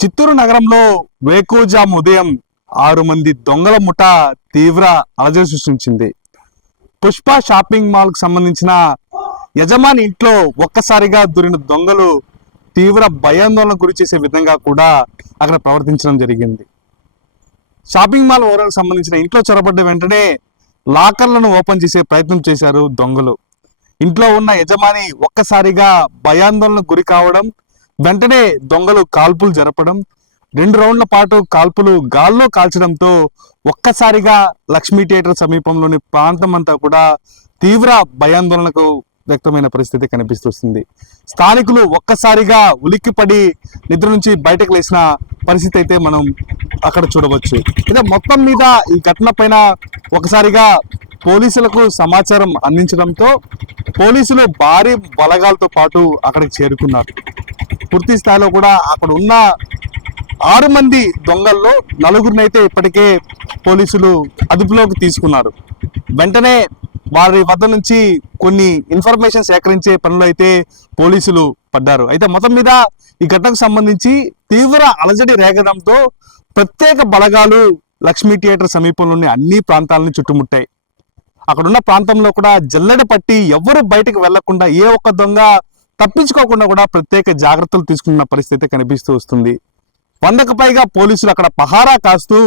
చిత్తూరు నగరంలో వేకోజాము ఉదయం ఆరు మంది దొంగల ముఠ తీవ్ర అలజడి సృష్టించింది. పుష్ప షాపింగ్ మాల్కు సంబంధించిన యజమాని ఇంట్లో ఒక్కసారిగా దూరిన దొంగలు తీవ్ర భయాందోళనకు గురి చేసే విధంగా కూడా అక్కడ ప్రవర్తించడం జరిగింది. షాపింగ్ మాల్ ఓనర్కి సంబంధించిన ఇంట్లో చొరబడ్డ వెంటనే లాకర్లను ఓపెన్ చేసే ప్రయత్నం చేశారు దొంగలు. ఇంట్లో ఉన్న యజమాని ఒక్కసారిగా భయాందోళనకు గురి కావడం వెంటనే దొంగలు కాల్పులు జరపడం రెండు రౌండ్ల పాటు కాల్పులు గాల్లో కాల్చడంతో ఒక్కసారిగా లక్ష్మీ థియేటర్ సమీపంలోని ప్రాంతం అంతా కూడా తీవ్ర భయాందోళనకు వ్యక్తమైన పరిస్థితి కనిపిస్తుంది స్థానికులు ఒక్కసారిగా ఉలిక్కిపడి నిద్ర నుంచి బయటకు లేచిన పరిస్థితి అయితే మనం అక్కడ చూడవచ్చు. అయితే మొత్తం మీద ఈ ఘటన పైన ఒకసారిగా పోలీసులకు సమాచారం అందించడంతో పోలీసులు భారీ బలగాలతో పాటు అక్కడికి చేరుకున్నారు. పూర్తి స్థాయిలో కూడా అక్కడ ఉన్న ఆరు మంది దొంగల్లో నలుగురినైతే ఇప్పటికే పోలీసులు అదుపులోకి తీసుకున్నారు. వెంటనే వారి వద్ద నుంచి కొన్ని ఇన్ఫర్మేషన్ సేకరించే పనులు అయితే పోలీసులు పడ్డారు. అయితే మొత్తం మీద ఈ ఘటనకు సంబంధించి తీవ్ర అలజడి రేగడంతో ప్రత్యేక బలగాలు లక్ష్మీ థియేటర్ సమీపంలోని అన్ని ప్రాంతాలను చుట్టుముట్టాయి. అక్కడున్న ప్రాంతంలో కూడా జల్లెడ పట్టి ఎవరు బయటకు వెళ్ళకుండా ఏ ఒక్క దొంగ తప్పించుకోకుండా కూడా ప్రత్యేక జాగ్రత్తలు తీసుకున్న పరిస్థితి కనిపిస్తూ వస్తుంది. వందకు పైగా పోలీసులు అక్కడ పహారా కాస్తూ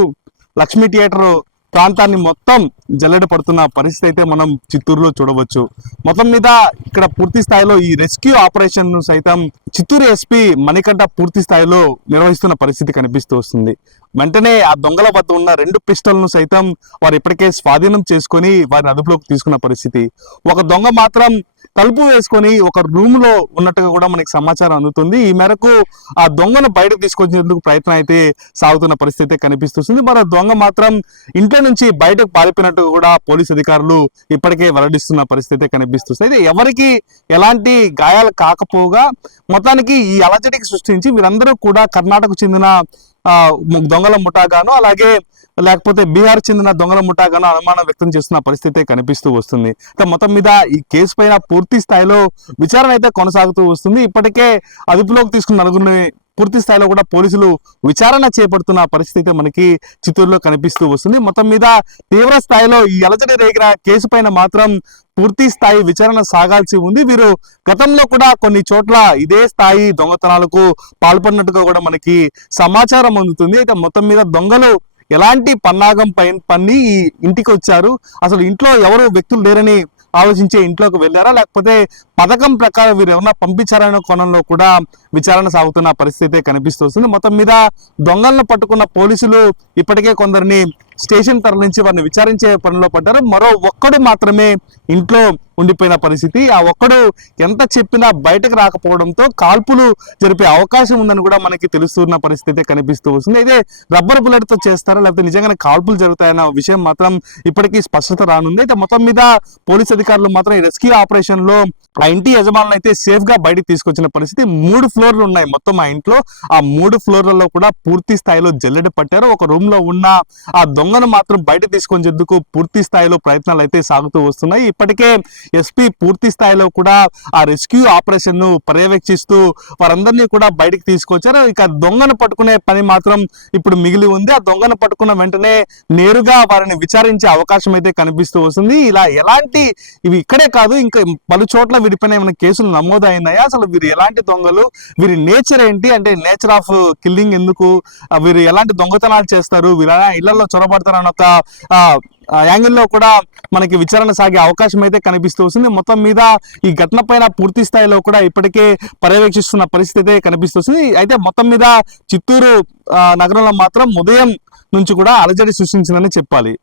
లక్ష్మీ థియేటర్ ప్రాంతాన్ని మొత్తం జల్లెడ పడుతున్న పరిస్థితి అయితే మనం చిత్తూరులో చూడవచ్చు. మొత్తం మీద ఇక్కడ పూర్తి స్థాయిలో ఈ రెస్క్యూ ఆపరేషన్ను సైతం చిత్తూరు ఎస్పీ మణికంఠ పూర్తి స్థాయిలో నిర్వహిస్తున్న పరిస్థితి కనిపిస్తూ వస్తుంది. వెంటనే ఆ దొంగల వద్ద ఉన్న రెండు పిస్టల్ను సైతం వారు ఇప్పటికే స్వాధీనం చేసుకొని వారిని అదుపులోకి తీసుకున్న పరిస్థితి. ఒక దొంగ మాత్రం తలుపు వేసుకొని ఒక రూమ్లో ఉన్నట్టుగా కూడా మనకి సమాచారం అందుతుంది. ఈ మేరకు ఆ దొంగను బయటకు తీసుకొచ్చేందుకు ప్రయత్నం అయితే సాగుతున్న పరిస్థితి కనిపిస్తుంది. మరి ఆ దొంగ మాత్రం ఇంట్లో నుంచి బయటకు పారిపోయినట్టు కూడా పోలీస్ అధికారులు ఇప్పటికే వెల్లడిస్తున్న పరిస్థితి కనిపిస్తుంది. అయితే ఎవరికి ఎలాంటి గాయాలు కాకపోగా మొత్తానికి ఈ అలజడికి సృష్టించి వీరందరూ కూడా కర్ణాటకకు చెందిన దొంగల ముఠాగాను అలాగే లేకపోతే బీహార్ చెందిన దొంగల ముఠాగానో అనుమానం వ్యక్తం చేస్తున్న పరిస్థితి కనిపిస్తూ వస్తుంది. మొత్తం మీద ఈ కేసు పైన పూర్తి స్థాయిలో విచారణ అయితే కొనసాగుతూ వస్తుంది. ఇప్పటికే అదుపులోకి తీసుకున్న నలుగురిని పూర్తి స్థాయిలో కూడా పోలీసులు విచారణ చేపడుతున్న పరిస్థితి అయితే మనకి చిత్తూరులో కనిపిస్తూ వస్తుంది. మొత్తం మీద తీవ్ర స్థాయిలో ఈ అలజడి రేగిన కేసు పైన మాత్రం పూర్తి స్థాయి విచారణ సాగాల్సి ఉంది. వీరు గతంలో కూడా కొన్ని చోట్ల ఇదే స్థాయి దొంగతనాలకు పాల్పడినట్టుగా కూడా మనకి సమాచారం అందుతుంది. అయితే మొత్తం మీద దొంగలు ఎలాంటి పన్నాగం పైన పన్ని ఈ ఇంటికి వచ్చారు? అసలు ఇంట్లో ఎవరు వ్యక్తులు లేరని ఆలోచించే ఇంట్లోకి వెళ్ళారా? లేకపోతే పథకం ప్రకారం వీరు ఏమన్నా పంపించారనే కోణంలో కూడా విచారణ సాగుతున్న పరిస్థితి కనిపిస్తుంది. మొత్తం మీద దొంగలను పట్టుకున్న పోలీసులు ఇప్పటికే కొందరిని స్టేషన్ తరలించి వారిని విచారించే పనిలో పడ్డారు. మరో ఒక్కడు మాత్రమే ఇంట్లో ఉండిపోయిన పరిస్థితి. ఆ ఒక్కడు ఎంత చెప్పినా బయటకు రాకపోవడంతో కాల్పులు జరిపే అవకాశం ఉందని కూడా మనకి తెలుస్తున్న పరిస్థితి కనిపిస్తూ వస్తుంది. అయితే రబ్బర్ బుల్లెట్తో చేస్తారా? లేకపోతే నిజంగానే కాల్పులు జరుగుతాయన్న విషయం మాత్రం ఇప్పటికీ స్పష్టత రానుంది. అయితే మొత్తం మీద పోలీస్ అధికారులు మాత్రం ఈ రెస్క్యూ ఆపరేషన్లో ఆ ఇంటి యజమానులు అయితే సేఫ్గా బయటకు తీసుకొచ్చిన పరిస్థితి. మూడు ఫ్లోర్లు ఉన్నాయి మొత్తం ఆ ఇంట్లో. ఆ మూడు ఫ్లోర్లలో కూడా పూర్తి స్థాయిలో జల్లెడ పట్టారు. ఒక రూమ్లో ఉన్న ఆ దొంగను మాత్రం బయట తీసుకొచ్చేందుకు పూర్తి స్థాయిలో ప్రయత్నాలు అయితే సాగుతూ వస్తున్నాయి. ఇప్పటికే ఎస్పీ పూర్తి స్థాయిలో కూడా ఆ రెస్క్యూ ఆపరేషన్ను పర్యవేక్షిస్తూ వారందరినీ కూడా బయటకు తీసుకొచ్చారు. ఇక దొంగను పట్టుకునే పని మాత్రం ఇప్పుడు మిగిలి ఉంది. ఆ దొంగను పట్టుకున్న వెంటనే నేరుగా వారిని విచారించే అవకాశం అయితే కనిపిస్తూ వస్తుంది. ఇలా ఎలాంటి ఇవి ఇక్కడే కాదు ఇంకా పలు చోట్ల వీరిపైన ఏమైనా కేసులు నమోదైనాయా. అసలు వీరు ఎలాంటి దొంగలు? వీరి నేచర్ ఏంటి? అంటే నేచర్ ఆఫ్ కిల్లింగ్ ఎందుకు? వీరు ఎలాంటి దొంగతనాలు చేస్తారు? వీరు ఎలా ఇళ్ళలో చొరబడతారన్న ఒక ఆ, యాంగిల్లో కూడా మనకి విచారణ సాగే అవకాశం అయితే కనిపిస్తూ వస్తుంది. మొత్తం మీద ఈ ఘటన పైన పూర్తి స్థాయిలో కూడా ఇప్పటికే పర్యవేక్షిస్తున్న పరిస్థితి అయితే కనిపిస్తుంది అయితే మొత్తం మీద చిత్తూరు ఆ, నగరంలో మాత్రం ఉదయం నుంచి కూడా అలజడి సృష్టించిందని చెప్పాలి.